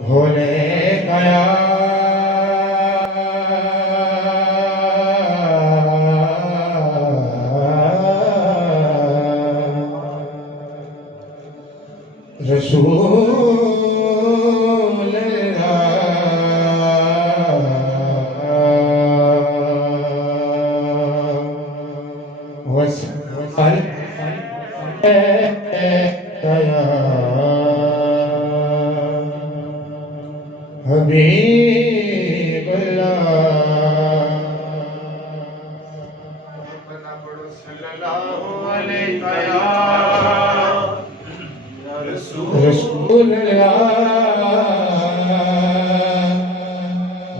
होले गया रसूल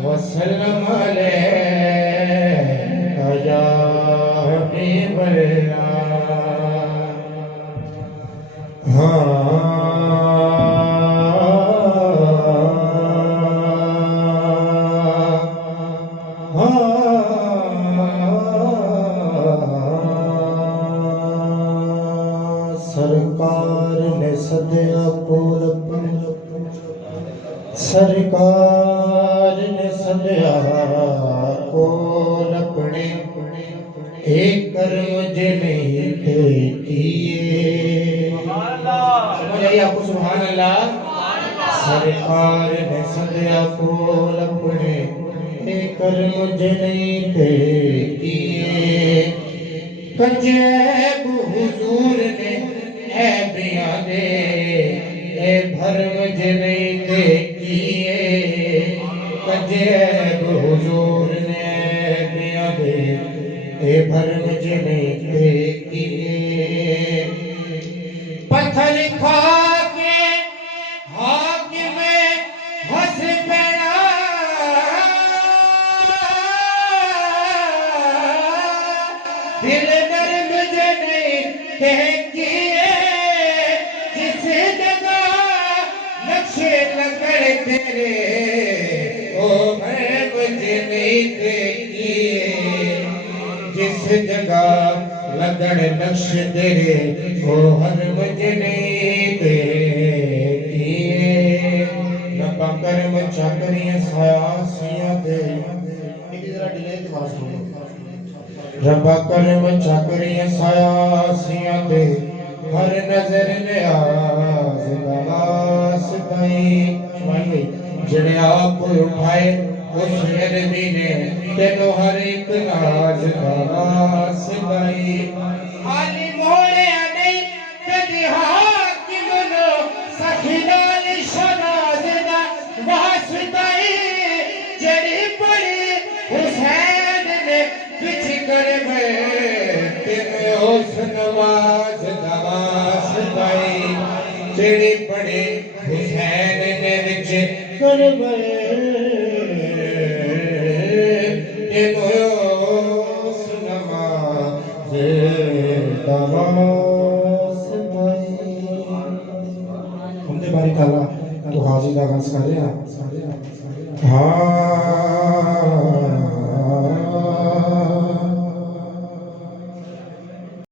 वसल्लम अलैका या हबीबल्लाह। सरकार ने सदया कोल सरकार ने सदया कोल अपने एक कर मुझे नहीं थे किए। समझ आई आपको? सुभान अल्लाह। सरकार ने सदया कोल अपने एक कर मुझे नहीं थे किए। कंजेब हुजूर ने है बिया दे ए भर मुझे नहीं थे किए। कंजेब हुजूर ने बिया दे ए भर मुझे नहीं थे किए। पत्थर खा के हाकिम हंस पड़ा दिल किए। जिस जगह नक्शे लगड़ तेरे ओ मैं मुझे नहीं थे किए। जिस जगह लगड़ नक्शे तेरे ओ हर मुझे नहीं थे किए। रब्बा करम चाकरियां सायासियां दे जरा डिले की आवाज सुनो। रब्बा करम चाकरियां सायासियां दे हर नजर नियाज नवास ताई। जेड़े आप उठाए उस अरबी ने तेनो हर एक नाज नवास ताई। आली मोड़े नहीं कदी हाकिम नो सखीनाल शनाज दा वास्ताई। जेड़ी पड़ी हुसैन ने बिछ कर तेरे उस नवाज नवास ताई। जेड़ी पड़े हुसैन ने बिछ कर तेरे उस नवाज नवास ताई। उनके बारे काला तो हाजी का गंस कर रहे हैं। हाँ